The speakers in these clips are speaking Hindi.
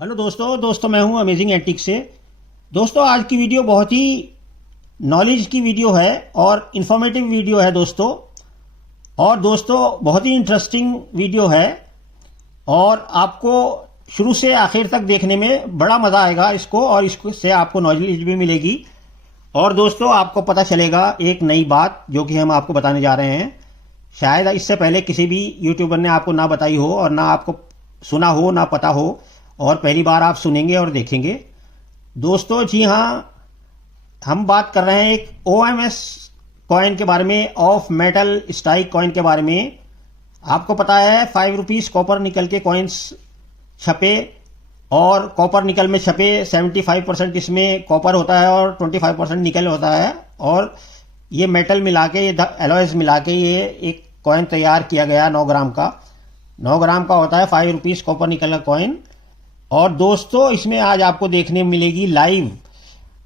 हेलो दोस्तों मैं हूं अमेजिंग एंटिक से। दोस्तों आज की वीडियो बहुत ही नॉलेज की वीडियो है और इन्फॉर्मेटिव वीडियो है दोस्तों। और दोस्तों बहुत ही इंटरेस्टिंग वीडियो है और आपको शुरू से आखिर तक देखने में बड़ा मज़ा आएगा इसको, और इससे आपको नॉलेज भी मिलेगी। और दोस्तों आपको पता चलेगा एक नई बात जो कि हम आपको बताने जा रहे हैं। शायद इससे पहले किसी भी यूट्यूबर ने आपको ना बताई हो और ना आपको सुना हो ना पता हो, और पहली बार आप सुनेंगे और देखेंगे। दोस्तों जी हाँ, हम बात कर रहे हैं एक OMS कॉइन के बारे में, ऑफ मेटल स्ट्राइक कॉइन के बारे में। आपको पता है 5 रुपीस कॉपर निकल के कॉइन्स छपे, और कॉपर निकल में छपे 75% इसमें कॉपर होता है और 25% निकल होता है। और ये मेटल मिला के, ये एलॉयज मिला के ये एक कॉइन तैयार किया गया 9 ग्राम का। 9 ग्राम का होता है 5 रुपीस कॉपर निकल का कॉइन। और दोस्तों इसमें आज आपको देखने मिलेगी लाइव,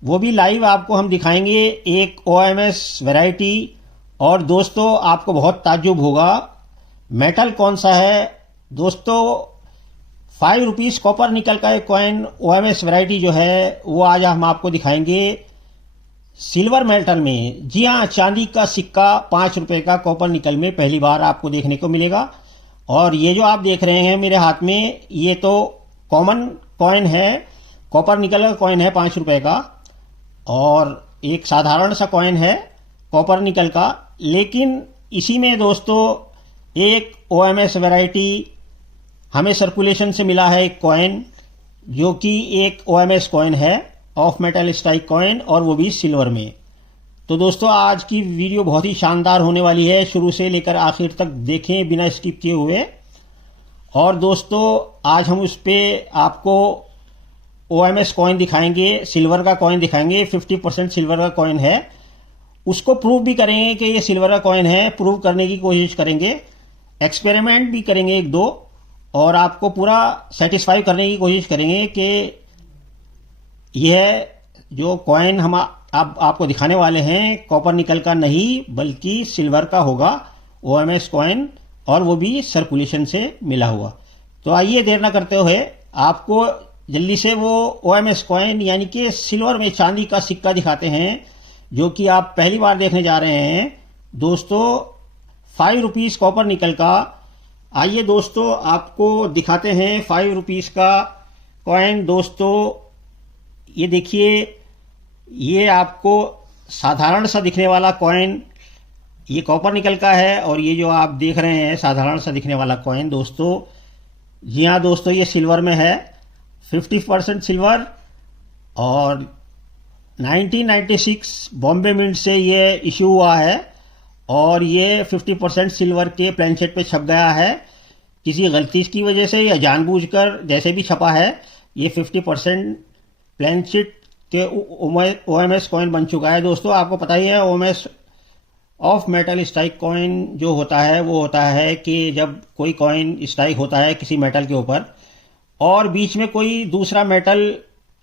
वो भी लाइव आपको हम दिखाएंगे एक OMS वैरायटी। और दोस्तों आपको बहुत ताज्जुब होगा, मेटल कौन सा है दोस्तों। 5 रुपीस कॉपर निकल का एक कॉइन OMS वैरायटी जो है वो आज हम आपको दिखाएंगे सिल्वर मेटल में। जी हाँ, चांदी का सिक्का 5 रुपए का कॉपर निकल में पहली बार आपको देखने को मिलेगा। और ये जो आप देख रहे हैं मेरे हाथ में, ये तो कॉमन कॉइन है, कॉपर निकल का कॉइन है 5 रुपए का, और एक साधारण सा कॉइन है कॉपर निकल का। लेकिन इसी में दोस्तों एक OMS वैरायटी हमें सर्कुलेशन से मिला है, एक कॉइन जो कि एक OMS कॉइन है, ऑफ मेटल स्ट्राइक कॉइन, और वो भी सिल्वर में। तो दोस्तों आज की वीडियो बहुत ही शानदार होने वाली है, शुरू से लेकर आखिर तक देखें बिना स्किप किए हुए। और दोस्तों आज हम उस पर आपको OMS कॉइन दिखाएंगे, सिल्वर का कॉइन दिखाएंगे। 50% सिल्वर का कॉइन है, उसको प्रूव भी करेंगे कि ये सिल्वर का कॉइन है, प्रूव करने की कोशिश करेंगे, एक्सपेरिमेंट भी करेंगे एक दो, और आपको पूरा सेटिस्फाई करने की कोशिश करेंगे कि यह जो कॉइन हम आपको दिखाने वाले हैं कॉपर निकल का नहीं बल्कि सिल्वर का होगा, OMS कॉइन, और वो भी सर्कुलेशन से मिला हुआ। तो आइए देर ना करते हुए आपको जल्दी से वो OMS कॉइन यानी कि सिल्वर में चांदी का सिक्का दिखाते हैं, जो कि आप पहली बार देखने जा रहे हैं दोस्तों। 5 रुपीस कॉपर निकल का। आइए दोस्तों आपको दिखाते हैं 5 रुपीस का कॉइन। दोस्तों ये देखिए, ये आपको साधारण सा दिखने वाला कॉइन ये कॉपर निकल का है, और ये जो आप देख रहे हैं साधारण सा दिखने वाला कॉइन दोस्तों, जी हाँ दोस्तों ये सिल्वर में है, 50% सिल्वर। और 1996 बॉम्बे मिंट से ये इश्यू हुआ है, और ये 50% सिल्वर के प्लेनचेट पे छप गया है। किसी गलती की वजह से या जानबूझकर जैसे भी छपा है, ये 50% प्लेनचेट के OMS कॉइन बन चुका है। दोस्तों आपको पता ही है OMS of metal strike coin जो होता है वो होता है कि जब कोई कॉइन स्ट्राइक होता है किसी मेटल के ऊपर, और बीच में कोई दूसरा मेटल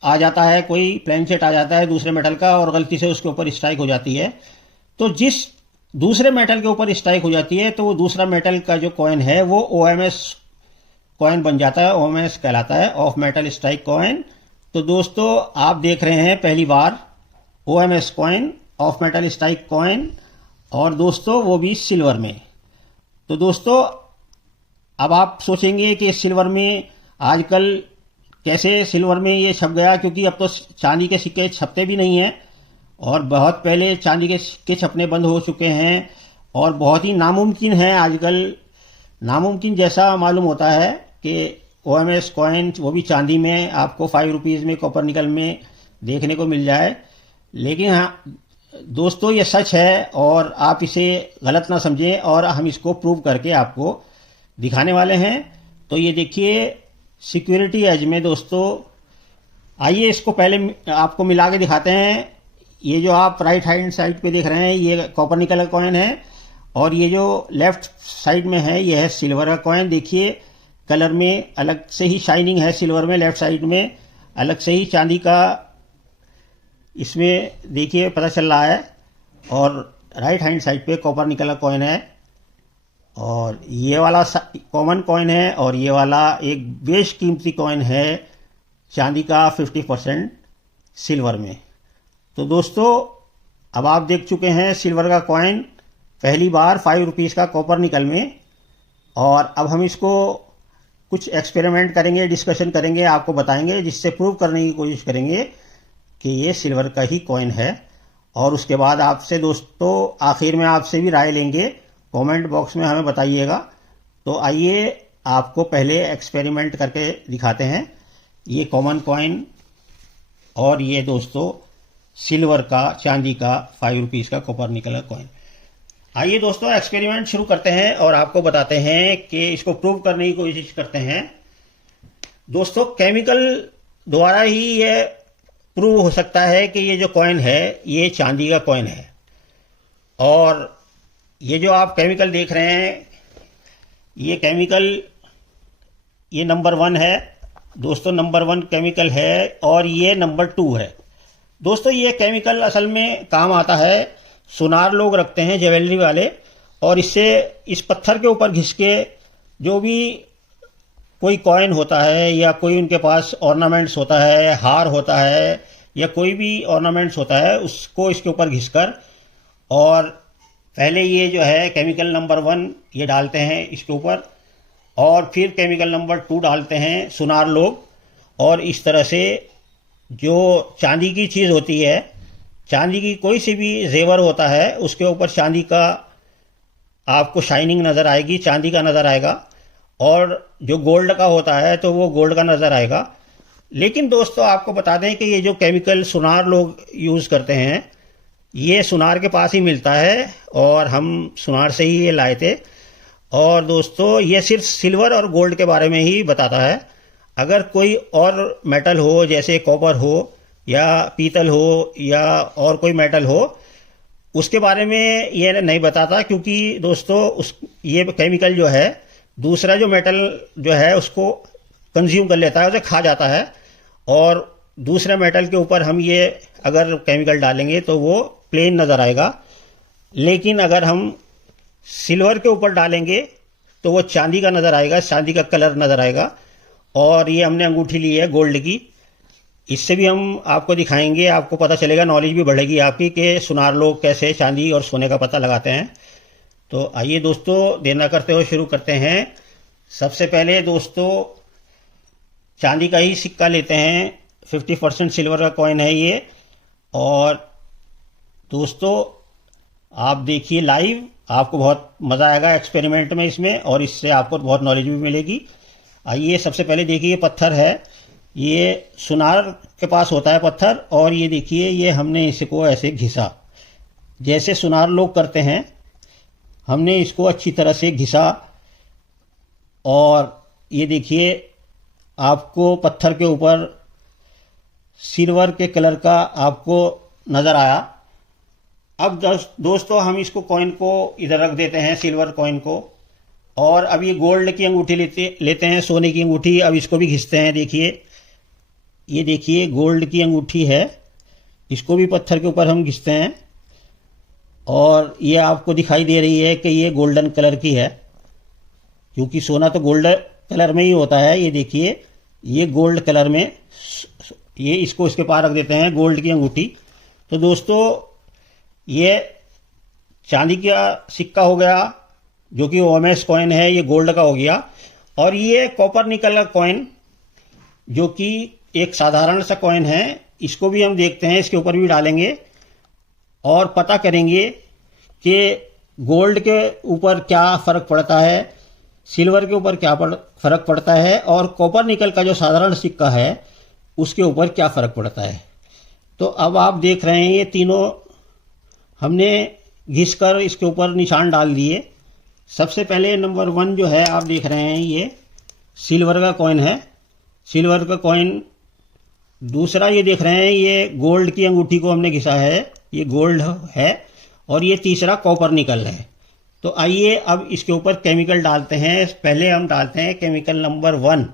आ जाता है, कोई प्लेनचेट आ जाता है दूसरे मेटल का, और गलती से उसके ऊपर स्ट्राइक हो जाती है। तो जिस दूसरे मेटल के ऊपर स्ट्राइक हो जाती है तो वो दूसरा मेटल का जो कॉइन है वो OMS कॉइन बन जाता है, OMS कहलाता है, ऑफ मेटल स्ट्राइक कॉइन। तो दोस्तों आप देख रहे हैं पहली बार OMS coin, of metal strike coin, और दोस्तों वो भी सिल्वर में। तो दोस्तों अब आप सोचेंगे कि सिल्वर में आजकल कैसे सिल्वर में ये छप गया, क्योंकि अब तो चांदी के सिक्के छपते भी नहीं हैं, और बहुत पहले चांदी के सिक्के छपने बंद हो चुके हैं, और बहुत ही नामुमकिन है आजकल, नामुमकिन जैसा मालूम होता है कि OMS कॉइन वो भी चांदी में आपको 5 रुपीज़ में कॉपर निकल में देखने को मिल जाए। लेकिन हाँ दोस्तों ये सच है, और आप इसे गलत ना समझें, और हम इसको प्रूव करके आपको दिखाने वाले हैं। तो ये देखिए सिक्योरिटी एज में दोस्तों, आइए इसको पहले आपको मिला के दिखाते हैं। ये जो आप राइट हैंड साइड पे देख रहे हैं ये कॉपर निकल का कॉइन है, और ये जो लेफ्ट साइड में है ये है सिल्वर का कॉइन। देखिए कलर में अलग से ही शाइनिंग है सिल्वर में, लेफ्ट साइड में अलग से ही चांदी का इसमें देखिए पता चल रहा है, और राइट हैंड साइड पे कॉपर निकल का कॉइन है। और ये वाला कॉमन कॉइन है और ये वाला एक बेशकीमती कॉइन है चांदी का 50% सिल्वर में। तो दोस्तों अब आप देख चुके हैं सिल्वर का कॉइन पहली बार 5 रुपीज़ का कॉपर निकल में, और अब हम इसको कुछ एक्सपेरिमेंट करेंगे, डिस्कशन करेंगे, आपको बताएंगे, जिससे प्रूव करने की कोशिश करेंगे कि ये सिल्वर का ही कॉइन है। और उसके बाद आपसे दोस्तों आखिर में आपसे भी राय लेंगे, कमेंट बॉक्स में हमें बताइएगा। तो आइए आपको पहले एक्सपेरिमेंट करके दिखाते हैं। ये कॉमन कॉइन और ये दोस्तों सिल्वर का, चांदी का 5 रुपीज़ का कॉपर निकल का कॉइन। आइए दोस्तों एक्सपेरिमेंट शुरू करते हैं और आपको बताते हैं कि इसको प्रूव करने की कोशिश करते हैं। दोस्तों केमिकल द्वारा ही ये प्रूव हो सकता है कि ये जो कॉइन है ये चांदी का कॉइन है। और ये जो आप केमिकल देख रहे हैं ये केमिकल ये नंबर 1 है दोस्तों, नंबर 1 केमिकल है, और ये नंबर 2 है। दोस्तों ये केमिकल असल में काम आता है, सुनार लोग रखते हैं ज्वेलरी वाले, और इससे इस पत्थर के ऊपर घिस के जो भी कोई कॉइन होता है या कोई उनके पास ऑर्नामेंट्स होता है, हार होता है या कोई भी ऑर्नामेंट्स होता है, उसको इसके ऊपर घिसकर, और पहले ये जो है केमिकल नंबर 1 ये डालते हैं इसके ऊपर, और फिर केमिकल नंबर 2 डालते हैं सुनार लोग। और इस तरह से जो चांदी की चीज़ होती है, चांदी की कोई सी भी जेवर होता है उसके ऊपर चांदी का आपको शाइनिंग नज़र आएगी, चांदी का नज़र आएगा, और जो गोल्ड का होता है तो वो गोल्ड का नज़र आएगा। लेकिन दोस्तों आपको बता दें कि ये जो केमिकल सुनार लोग यूज़ करते हैं ये सुनार के पास ही मिलता है, और हम सुनार से ही ये लाए थे। और दोस्तों ये सिर्फ सिल्वर और गोल्ड के बारे में ही बताता है। अगर कोई और मेटल हो, जैसे कॉपर हो या पीतल हो या और कोई मेटल हो, उसके बारे में ये नहीं बताता, क्योंकि दोस्तों ये केमिकल जो है दूसरा जो मेटल जो है उसको कंज्यूम कर लेता है, उसे खा जाता है, और दूसरे मेटल के ऊपर हम ये अगर केमिकल डालेंगे तो वो प्लेन नज़र आएगा। लेकिन अगर हम सिल्वर के ऊपर डालेंगे तो वो चांदी का नज़र आएगा, चांदी का कलर नज़र आएगा। और ये हमने अंगूठी ली है गोल्ड की, इससे भी हम आपको दिखाएंगे, आपको पता चलेगा, नॉलेज भी बढ़ेगी आपकी कि सुनार लोग कैसे चांदी और सोने का पता लगाते हैं। तो आइए दोस्तों देर न करते हुए शुरू करते हैं। सबसे पहले दोस्तों चांदी का ही सिक्का लेते हैं, 50% सिल्वर का कॉइन है ये। और दोस्तों आप देखिए लाइव, आपको बहुत मज़ा आएगा एक्सपेरिमेंट में इसमें, और इससे आपको बहुत नॉलेज भी मिलेगी। आइए सबसे पहले देखिए ये पत्थर है, ये सुनार के पास होता है पत्थर, और ये देखिए ये हमने इसको ऐसे घिसा जैसे सुनार लोग करते हैं, हमने इसको अच्छी तरह से घिसा। और ये देखिए आपको पत्थर के ऊपर सिल्वर के कलर का आपको नज़र आया। अब दोस्तों हम इसको कॉइन को इधर रख देते हैं, सिल्वर कॉइन को, और अब ये गोल्ड की अंगूठी लेते हैं, सोने की अंगूठी। अब इसको भी घिसते हैं। देखिए ये देखिए गोल्ड की अंगूठी है, इसको भी पत्थर के ऊपर हम घिसते हैं, और ये आपको दिखाई दे रही है कि ये गोल्डन कलर की है, क्योंकि सोना तो गोल्ड कलर में ही होता है। ये देखिए ये गोल्ड कलर में, ये इसको इसके पास रख देते हैं गोल्ड की अंगूठी। तो दोस्तों ये चांदी का सिक्का हो गया जो कि ओएमएस कॉइन है, ये गोल्ड का हो गया। और ये कॉपर निकल का कॉइन जो कि एक साधारण सा कॉइन है, इसको भी हम देखते हैं, इसके ऊपर भी डालेंगे और पता करेंगे कि गोल्ड के ऊपर क्या फ़र्क पड़ता है, सिल्वर के ऊपर क्या फ़र्क पड़ता है, और कॉपर निकल का जो साधारण सिक्का है उसके ऊपर क्या फ़र्क पड़ता है। तो अब आप देख रहे हैं ये तीनों हमने घिसकर इसके ऊपर निशान डाल दिए। सबसे पहले नंबर 1 जो है आप देख रहे हैं ये सिल्वर का कॉइन है, सिल्वर का कॉइन। दूसरा ये देख रहे हैं ये गोल्ड की अंगूठी को हमने घिसा है, ये गोल्ड है। और ये तीसरा कॉपर निकल है। तो आइए अब इसके ऊपर केमिकल डालते हैं। पहले हम डालते हैं केमिकल नंबर 1,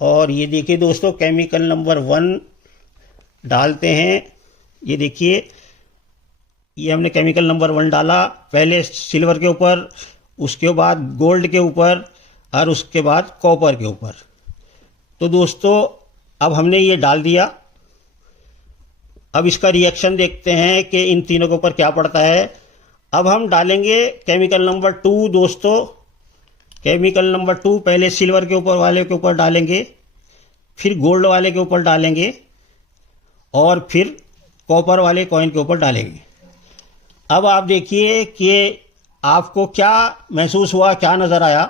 और ये देखिए दोस्तों केमिकल नंबर 1 डालते हैं। ये देखिए ये हमने केमिकल नंबर 1 डाला, पहले सिल्वर के ऊपर, उसके बाद गोल्ड के ऊपर, और उसके बाद कॉपर के ऊपर। तो दोस्तों अब हमने ये डाल दिया। अब इसका रिएक्शन देखते हैं कि इन तीनों के ऊपर क्या पड़ता है। अब हम डालेंगे केमिकल नंबर 2 दोस्तों। केमिकल नंबर 2 पहले सिल्वर के ऊपर वाले के ऊपर डालेंगे, फिर गोल्ड वाले के ऊपर डालेंगे और फिर कॉपर वाले कॉइन के ऊपर डालेंगे। अब आप देखिए कि आपको क्या महसूस हुआ, क्या नज़र आया।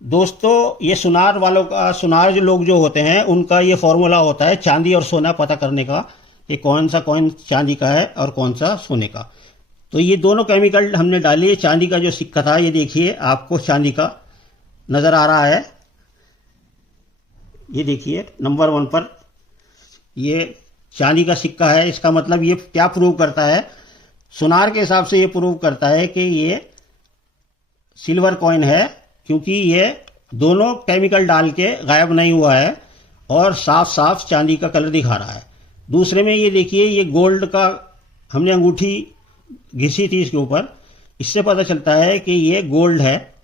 दोस्तों ये सुनार वालों का, सुनार जो लोग जो होते हैं उनका ये फॉर्मूला होता है चांदी और सोना पता करने का कि कौन सा कॉइन चांदी का है और कौन सा सोने का। तो ये दोनों केमिकल हमने डाली। चांदी का जो सिक्का था, ये देखिए आपको चांदी का नज़र आ रहा है। ये देखिए नंबर 1 पर ये चांदी का सिक्का है। इसका मतलब ये क्या प्रूव करता है, सुनार के हिसाब से ये प्रूव करता है कि ये सिल्वर कॉइन है, क्योंकि ये दोनों केमिकल डाल के गायब नहीं हुआ है और साफ साफ चांदी का कलर दिखा रहा है। दूसरे में ये देखिए, ये गोल्ड का हमने अंगूठी घिसी थी इसके ऊपर, इससे पता चलता है कि ये गोल्ड है।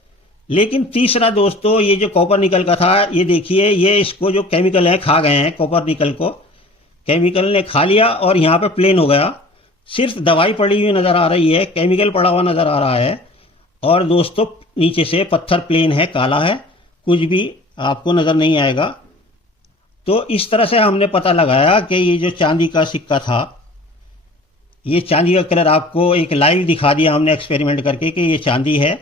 लेकिन तीसरा दोस्तों, ये जो कॉपर निकल का था, ये देखिए ये इसको जो केमिकल है खा गए हैं। कॉपर निकल को केमिकल ने खा लिया और यहाँ पे प्लेन हो गया। सिर्फ दवाई पड़ी हुई नज़र आ रही है, केमिकल पड़ा हुआ नज़र आ रहा है। और दोस्तों नीचे से पत्थर प्लेन है, काला है, कुछ भी आपको नज़र नहीं आएगा। तो इस तरह से हमने पता लगाया कि ये जो चांदी का सिक्का था, ये चांदी का कलर आपको एक लाइव दिखा दिया हमने एक्सपेरिमेंट करके कि ये चांदी है।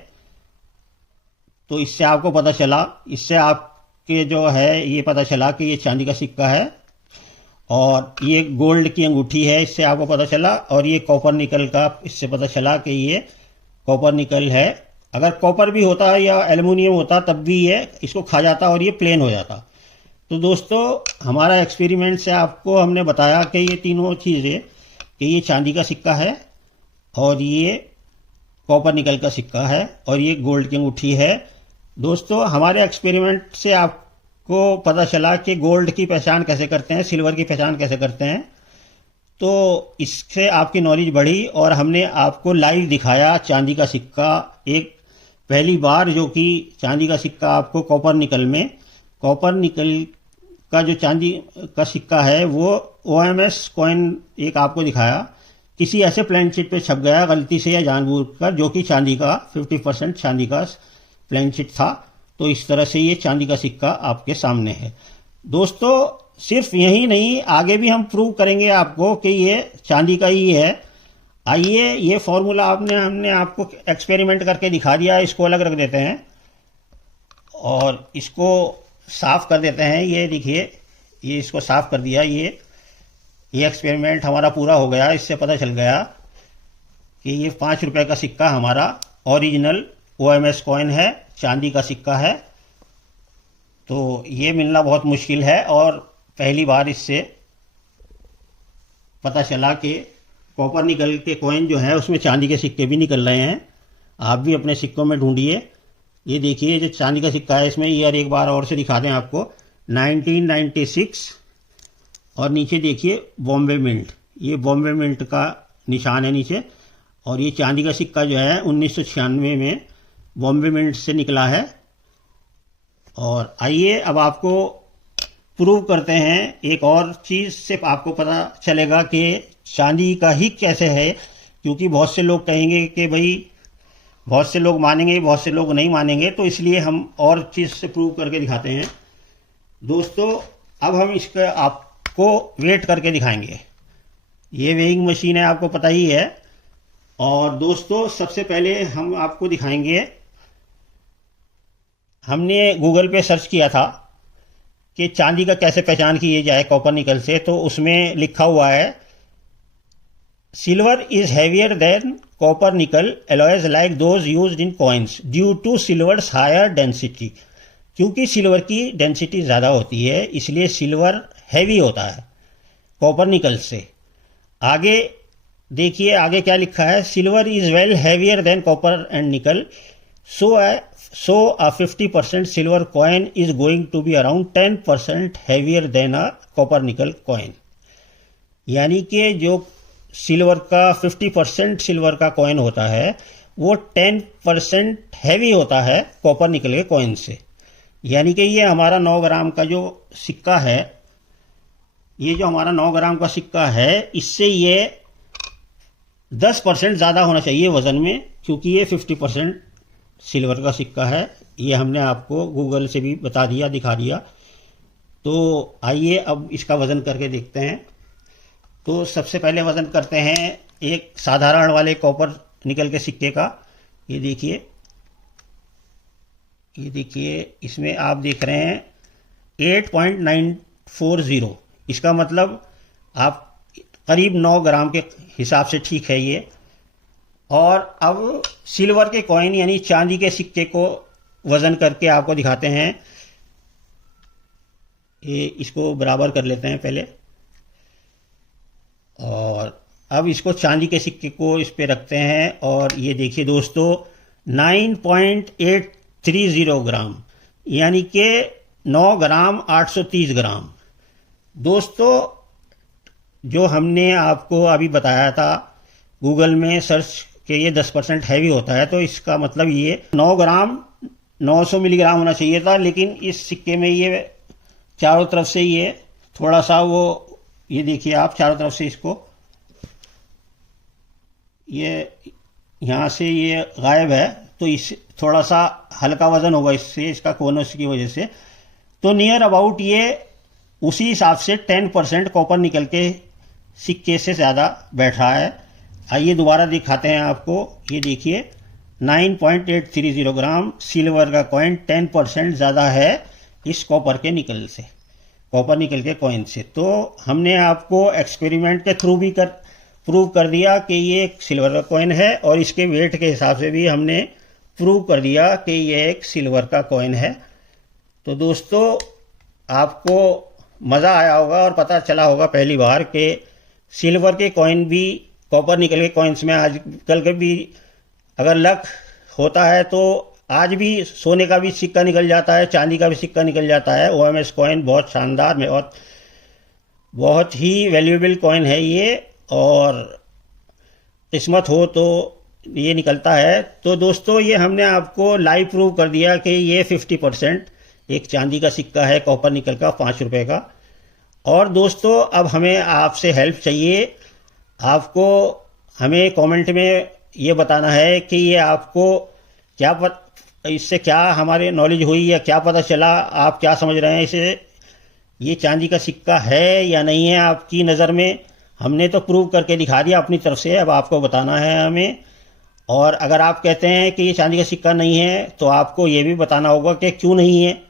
तो इससे आपको पता चला, इससे आपके जो है ये पता चला कि ये चांदी का सिक्का है। और ये गोल्ड की अंगूठी है, इससे आपको पता चला। और ये कॉपर निकल का, इससे पता चला कि ये कॉपर निकल है। अगर कॉपर भी होता या एल्युमिनियम होता तब भी ये इसको खा जाता और ये प्लेन हो जाता। तो दोस्तों हमारा एक्सपेरिमेंट से आपको हमने बताया कि ये तीनों चीज़ें, कि ये चांदी का सिक्का है और ये कॉपर निकल का सिक्का है और ये गोल्ड की अंगूठी है। दोस्तों हमारे एक्सपेरिमेंट से आपको पता चला कि गोल्ड की पहचान कैसे करते हैं, सिल्वर की पहचान कैसे करते हैं। तो इससे आपकी नॉलेज बढ़ी और हमने आपको लाइव दिखाया चांदी का सिक्का। एक पहली बार जो कि चांदी का सिक्का आपको कॉपर निकल में, कॉपर निकल का जो चांदी का सिक्का है वो OMS कॉइन एक आपको दिखाया। किसी ऐसे प्लेन शीट पे छप गया गलती से या जानबूझकर, जो कि चांदी का 50% चांदी का प्लेन शीट था। तो इस तरह से ये चांदी का सिक्का आपके सामने है। दोस्तों सिर्फ यही नहीं, आगे भी हम प्रूव करेंगे आपको कि ये चांदी का ही है। आइए ये फॉर्मूला हमने आपको एक्सपेरिमेंट करके दिखा दिया। इसको अलग रख देते हैं और इसको साफ कर देते हैं। ये देखिए, ये इसको साफ कर दिया। ये एक्सपेरिमेंट हमारा पूरा हो गया। इससे पता चल गया कि ये 5 रुपए का सिक्का हमारा ओरिजिनल OMS कॉइन है, चांदी का सिक्का है। तो ये मिलना बहुत मुश्किल है और पहली बार इससे पता चला कि कॉपर निकल के कॉइन जो है उसमें चांदी के सिक्के भी निकल रहे हैं। आप भी अपने सिक्कों में ढूंढिए। ये देखिए जो चांदी का सिक्का है, इसमें ईयर एक बार और से दिखा दें आपको, 1996। और नीचे देखिए बॉम्बे मिंट, ये बॉम्बे मिंट का निशान है नीचे। और ये चांदी का सिक्का जो है 1996 में बॉम्बे मिंट से निकला है। और आइए अब आपको प्रूव करते हैं। एक और चीज़ से आपको पता चलेगा कि चांदी का ही कैसे है, क्योंकि बहुत से लोग कहेंगे कि भाई, बहुत से लोग मानेंगे, बहुत से लोग नहीं मानेंगे। तो इसलिए हम और चीज़ से प्रूव करके दिखाते हैं। दोस्तों अब हम इसका आपको वेट करके दिखाएंगे। ये वेइंग मशीन है, आपको पता ही है। और दोस्तों सबसे पहले हम आपको दिखाएंगे, हमने गूगल पे सर्च किया था कि चांदी का कैसे पहचान की जाए कॉपर निकल से। तो उसमें लिखा हुआ है, silver is heavier than copper nickel alloys like those used in coins due to silver's higher density. क्योंकि सिल्वर की डेंसिटी ज़्यादा होती है, इसलिए सिल्वर हैवी होता है कॉपर निकल से। आगे देखिए आगे क्या लिखा है, silver is well heavier than copper and निकल, so a 50% silver coin is going to be around 10% heavier than a copper nickel coin। यानी कि जो सिल्वर का 50% सिल्वर का कॉइन होता है वो 10% हैवी होता है कॉपर निकल के कॉइन से। यानी कि ये हमारा 9 ग्राम का जो सिक्का है ये जो हमारा 9 ग्राम का सिक्का है, इससे ये 10% ज़्यादा होना चाहिए वज़न में, क्योंकि ये 50% सिल्वर का सिक्का है। ये हमने आपको गूगल से भी बता दिया, दिखा दिया। तो आइए अब इसका वज़न करके देखते हैं। तो सबसे पहले वज़न करते हैं एक साधारण वाले कॉपर निकल के सिक्के का। ये देखिए, इसमें आप देख रहे हैं 8.940। इसका मतलब आप करीब 9 ग्राम के हिसाब से ठीक है ये। और अब सिल्वर के कॉइन यानी चांदी के सिक्के को वज़न करके आपको दिखाते हैं। ये इसको बराबर कर लेते हैं पहले, और अब इसको चांदी के सिक्के को इस पे रखते हैं। और ये देखिए दोस्तों, 9.830 ग्राम, यानी कि 9 ग्राम 830 ग्राम। दोस्तों, जो हमने आपको अभी बताया था गूगल में सर्च के ये 10% हैवी होता है, तो इसका मतलब ये 9 ग्राम 900 मिलीग्राम होना चाहिए था। लेकिन इस सिक्के में ये चारों तरफ से ये थोड़ा सा वो, ये देखिए आप चारों तरफ से इसको, ये यहाँ से ये गायब है, तो इस थोड़ा सा हल्का वजन होगा इससे, इसका कोनस की वजह से। तो नियर अबाउट ये उसी हिसाब से 10% कॉपर निकल के सिक्के से ज़्यादा बैठ रहा है। आइए दोबारा दिखाते हैं आपको। ये देखिए 9.830 ग्राम सिल्वर का कॉइन 10% ज़्यादा है इस कॉपर के निकल से, कॉपर निकल के कॉइन से। तो हमने आपको एक्सपेरिमेंट के थ्रू भी प्रूव कर दिया कि ये एक सिल्वर का कॉइन है, और इसके वेट के हिसाब से भी हमने प्रूव कर दिया कि ये एक सिल्वर का कॉइन है। तो दोस्तों, आपको मज़ा आया होगा और पता चला होगा पहली बार कि सिल्वर के कॉइन भी कॉपर निकल के कॉइन्स में आजकल के भी अगर लक होता है तो आज भी सोने का भी सिक्का निकल जाता है, चांदी का भी सिक्का निकल जाता है। OMS कॉइन बहुत शानदार में और बहुत ही वैल्यूएबल कॉइन है ये, और किस्मत हो तो ये निकलता है। तो दोस्तों, ये हमने आपको लाइव प्रूव कर दिया कि ये 50% एक चांदी का सिक्का है, कॉपर निकल का 5 रुपए का। और दोस्तों, अब हमें आपसे हेल्प चाहिए। आपको हमें कमेंट में ये बताना है कि ये आपको इससे क्या हमारे नॉलेज हुई या क्या पता चला, आप क्या समझ रहे हैं इसे, ये चांदी का सिक्का है या नहीं है आपकी नज़र में। हमने तो प्रूव करके दिखा दिया अपनी तरफ से, अब आपको बताना है हमें। और अगर आप कहते हैं कि ये चांदी का सिक्का नहीं है, तो आपको ये भी बताना होगा कि क्यों नहीं है।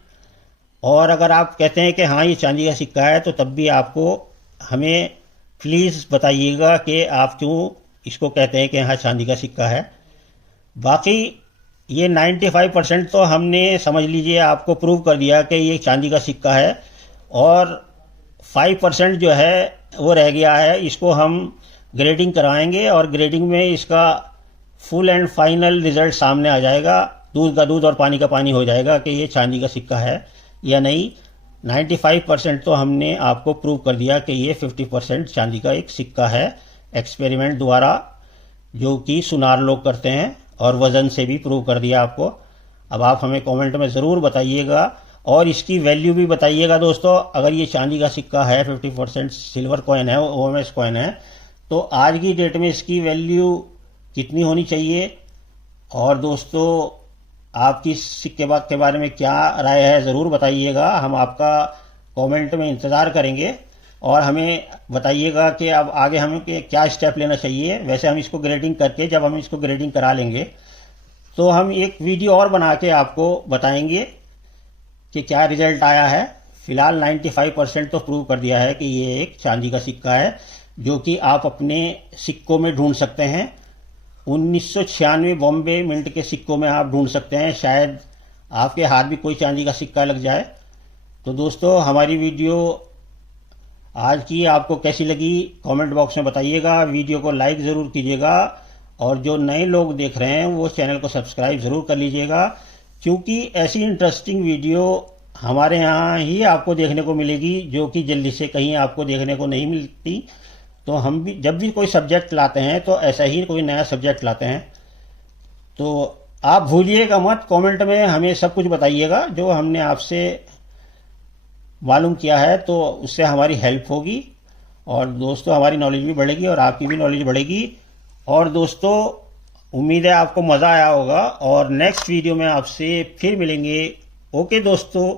और अगर आप कहते हैं कि हाँ ये चांदी का सिक्का है, तो तब भी आपको हमें प्लीज़ बताइएगा कि आप क्यों इसको कहते हैं कि हाँ चांदी का सिक्का है। बाकी ये 95% तो हमने समझ लीजिए आपको प्रूव कर दिया कि ये चांदी का सिक्का है, और 5% जो है वो रह गया है। इसको हम ग्रेडिंग कराएंगे, और ग्रेडिंग में इसका फुल एंड फाइनल रिजल्ट सामने आ जाएगा, दूध का दूध और पानी का पानी हो जाएगा कि ये चांदी का सिक्का है या नहीं। 95% तो हमने आपको प्रूव कर दिया कि ये 50% चांदी का एक सिक्का है, एक्सपेरिमेंट द्वारा, जो कि सुनार लोग करते हैं, और वज़न से भी प्रूव कर दिया आपको। अब आप हमें कमेंट में ज़रूर बताइएगा, और इसकी वैल्यू भी बताइएगा दोस्तों। अगर ये चांदी का सिक्का है, 50% सिल्वर कॉइन है, OMS कॉइन है, तो आज की डेट में इसकी वैल्यू कितनी होनी चाहिए। और दोस्तों, आपकी सिक्के के बारे में क्या राय है ज़रूर बताइएगा, हम आपका कमेंट में इंतज़ार करेंगे। और हमें बताइएगा कि अब आगे हमें क्या स्टेप लेना चाहिए। वैसे हम इसको ग्रेडिंग करके, जब हम इसको ग्रेडिंग करा लेंगे, तो हम एक वीडियो और बना के आपको बताएंगे कि क्या रिजल्ट आया है। फिलहाल 95% तो प्रूव कर दिया है कि ये एक चांदी का सिक्का है, जो कि आप अपने सिक्कों में ढूंढ सकते हैं। 1996 बॉम्बे मिंट के सिक्कों में आप ढूंढ सकते हैं, शायद आपके हाथ भी कोई चांदी का सिक्का लग जाए। तो दोस्तों, हमारी वीडियो आज की आपको कैसी लगी कमेंट बॉक्स में बताइएगा। वीडियो को लाइक ज़रूर कीजिएगा, और जो नए लोग देख रहे हैं वो चैनल को सब्सक्राइब ज़रूर कर लीजिएगा, क्योंकि ऐसी इंटरेस्टिंग वीडियो हमारे यहाँ ही आपको देखने को मिलेगी, जो कि जल्दी से कहीं आपको देखने को नहीं मिलती। तो हम भी जब भी कोई सब्जेक्ट लाते हैं, तो ऐसा ही कोई नया सब्जेक्ट लाते हैं। तो आप भूलिएगा मत, कमेंट में हमें सब कुछ बताइएगा जो हमने आपसे मालूम किया है तो उससे हमारी हेल्प होगी और दोस्तों हमारी नॉलेज भी बढ़ेगी और आपकी भी नॉलेज बढ़ेगी। और दोस्तों उम्मीद है आपको मज़ा आया होगा और नेक्स्ट वीडियो में आपसे फिर मिलेंगे। ओके दोस्तों।